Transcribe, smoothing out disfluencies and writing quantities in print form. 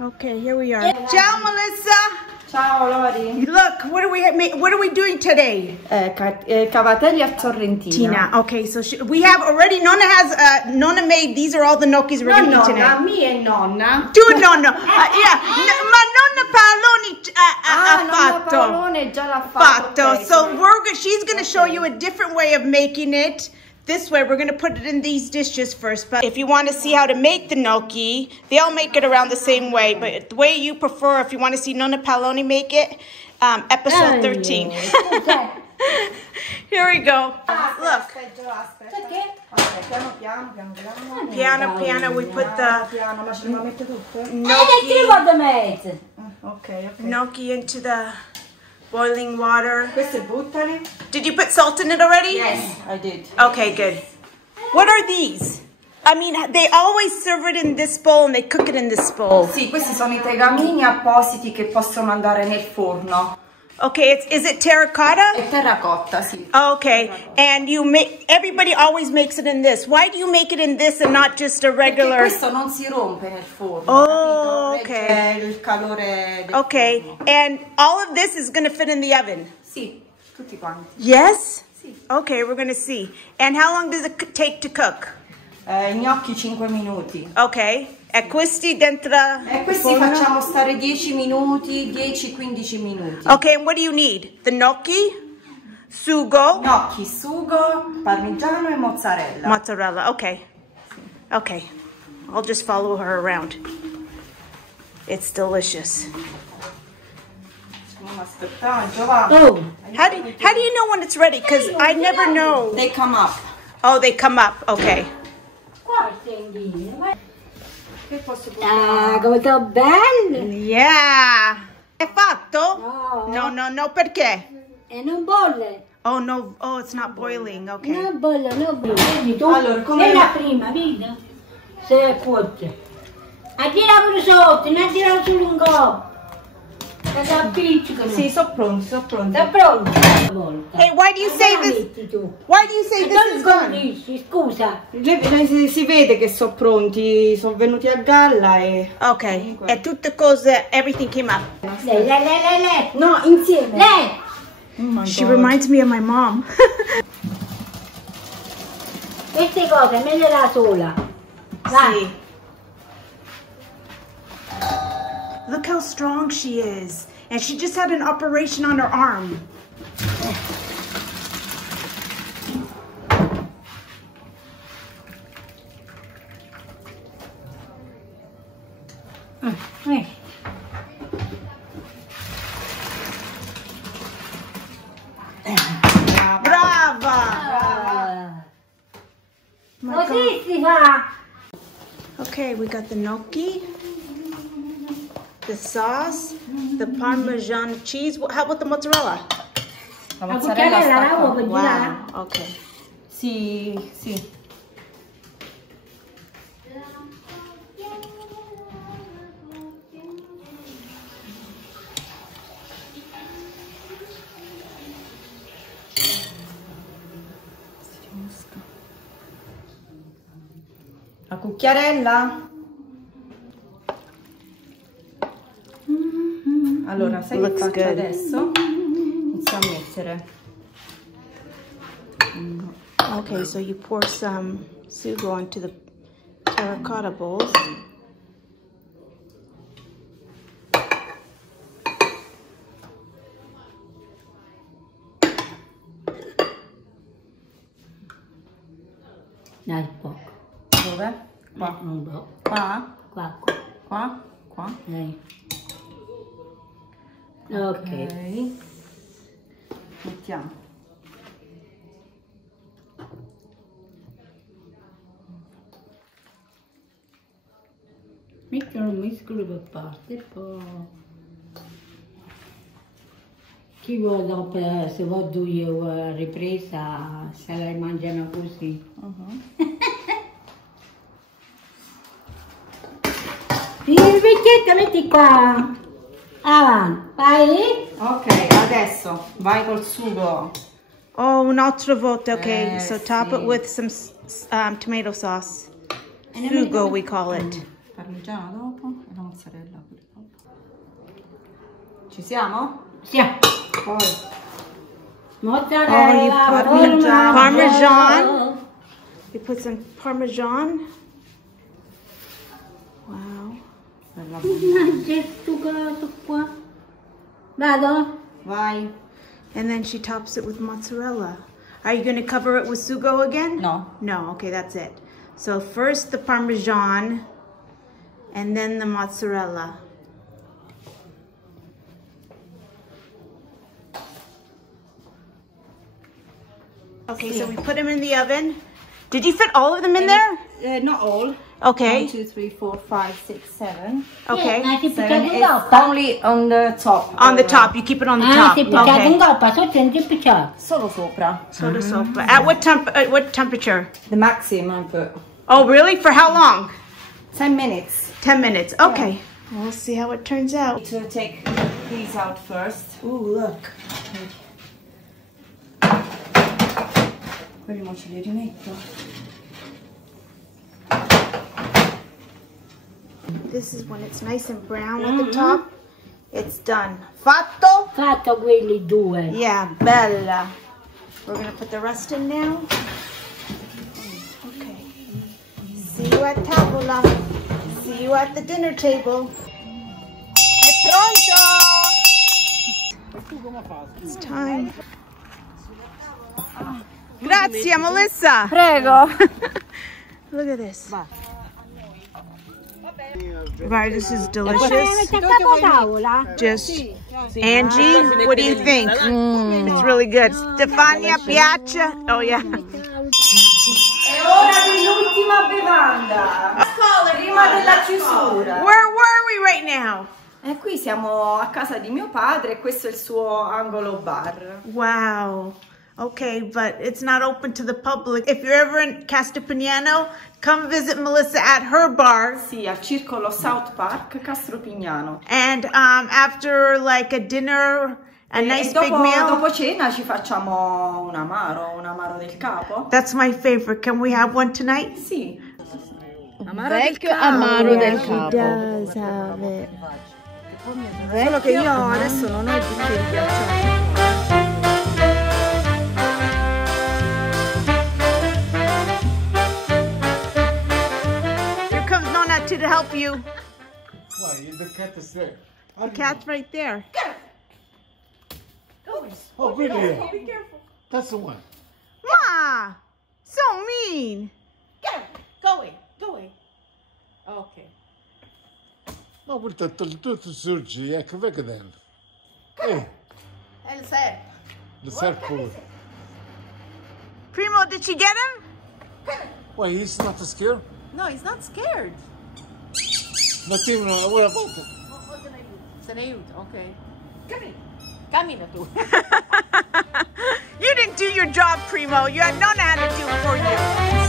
Okay, here we are. Ciao, Melissa. Ciao, Lori. Look, what are we doing today? Cavatelli alla Sorrentina. Okay, so we have already. Nonna made. These are all the gnocchis we're gonna eat today. Nonna, me e Nonna. Tu Nonna. Yeah, ma Nonna Paolone ha fatto. Paolone già l'ha fatto. Okay, so she's gonna show you a different way of making it. This way, we're going to put it in these dishes first. But if you want to see how to make the gnocchi, they all make it around the same way. But the way you prefer, if you want to see Nonna Paolone make it, episode 13. Here we go. Look. Piano piano, we put the gnocchi into the boiling water. Did you put salt in it already? Yes, I did. Okay, good. What are these? I mean, they always serve it in this bowl and they cook it in this bowl. Sì, questi sono I tegamini appositi che possono andare nel forno. Okay, is it terracotta? È terracotta, sì. Okay, and everybody always makes it in this. Why do you make it in this and not just a regular? Perché questo non si rompe nel forno. Oh, okay. Il calore del okay, forno. And all of this is going to fit in the oven? Sì, tutti quanti. Yes? Sì. Okay, we're going to see. And how long does it take to cook? Gnocchi 5 minuti. Ok, e questi dentro questi facciamo stare 10 minuti, 10-15 minuti. Ok, and what do you need? The gnocchi, sugo. Gnocchi, sugo, parmigiano e mozzarella. Mozzarella, ok. Ok, I'll just follow her around. It's delicious. Oh. How do you know when it's ready? Because I never know. They come up. Oh, they come up, ok. Ah, come sto bello! Yeah! È fatto? No, perché? E non bolle! Oh, no, it's not boiling, ok. Non bolle, Vedi tu? Allora, come è la prima, vedi? Se è cuoce. Addira pure sotto, non addira solo un po'. Si appiccicano. Sì, sono pronti. Sta pronto? Hey, why do you say this? Why do you say this is done? Scusa. Si vede che sono pronti, sono venuti a galla e... Ok, e tutte cose, everything came up. Lei. No, insieme. Lei. Oh She reminds me of my mom. Queste cose, meglio da sola. Vai. Sì. Look how strong she is. And she just had an operation on her arm. Brava! Così si fa. Okay, we got the gnocchi, the sauce, the Parmesan cheese. How about the mozzarella? La mozzarella sta qua. Wow, okay. Sì. La cucchiarella? Allora, sai che faccio adesso? Inizio a mettere. Okay, so you pour some sugo into the terracotta bowls. Dai, poco. Dove? Qua. Un po'. Qua? Qua. Qua? Ok. Mettiamo. Mettono un miscolo per parte e poi chi vuole dopo, se voglio io ripresa, se la mangiano così. Il vecchietto metti qua. Avanti, vai. Ok, adesso vai col sugo. Oh, un altro volta, okay. So top sì. it with some tomato sauce. Sugo, we call it. Parmigiano mozzarella pure. Ci siamo? Siamo. Poi. Mozzarella, you put Parmesan. You put some Parmesan. Wow. C'è stuccato qua. Vado? Vai. And then she tops it with mozzarella. Are you going to cover it with sugo again? No. No, okay, that's it. So first the Parmesan and then the mozzarella. Okay, so we put them in the oven. Did you fit all of them in there? Not all. Okay. 1, 2, 3, 4, 5, 6, 7. Okay. Ma si Seven, piccato in eight. coppa? Only on the top. On the top. You keep it on the top. Si piccato in Okay. coppa, sotto non si piccato. Solo sopra. Soda soap. At what temperature? The maximum for Oh, really? For how long? 10 minutes. 10 minutes. Okay. We'll see how it turns out. To take these out first. Ooh, look. Quelli mo ce li rimetto. This is when it's nice and brown at the top. It's done. Fatto? Fatto quelli due. Yeah, bella. We're gonna put the rest in now. Okay. See you at tavola. See you at the dinner table. È pronto! It's time. Grazie, Melissa. Prego. Look at this. Right, this is delicious. Tavola? Just Angie, what do you think? It's really good. Stefania, piace? Oh yeah. È ora dell'ultima bevanda. Prima della chiusura. Where were we right now? E qui siamo a casa di mio padre e questo è il suo angolo bar. Wow. Okay, but it's not open to the public. If you're ever in Castropignano, come visit Melissa at her bar. Sì, al circolo South Park, Castropignano. And after like a dinner, a nice big meal. Dopo cena ci facciamo un amaro del capo. That's my favorite. Can we have one tonight? Sì. Vecchio amaro del He capo. does have it. Solo che io adesso non ho i bicchieri ghiacciati. Here comes Nonna to help you. Why? The cat is there. The cat's right there. Oh, really? Be careful. That's the one. Ma! So mean. Go away. Okay. Ma tutto surgi, ecco, vedi dentro. Ehi, El set. the serpent. Primo, did she get him? Why, he's not scared? No, he's not scared. Not even, what about it? Se ne aiuto, ok. Cammina tu. You didn't do your job, Primo. You had Nonna had to do it for you.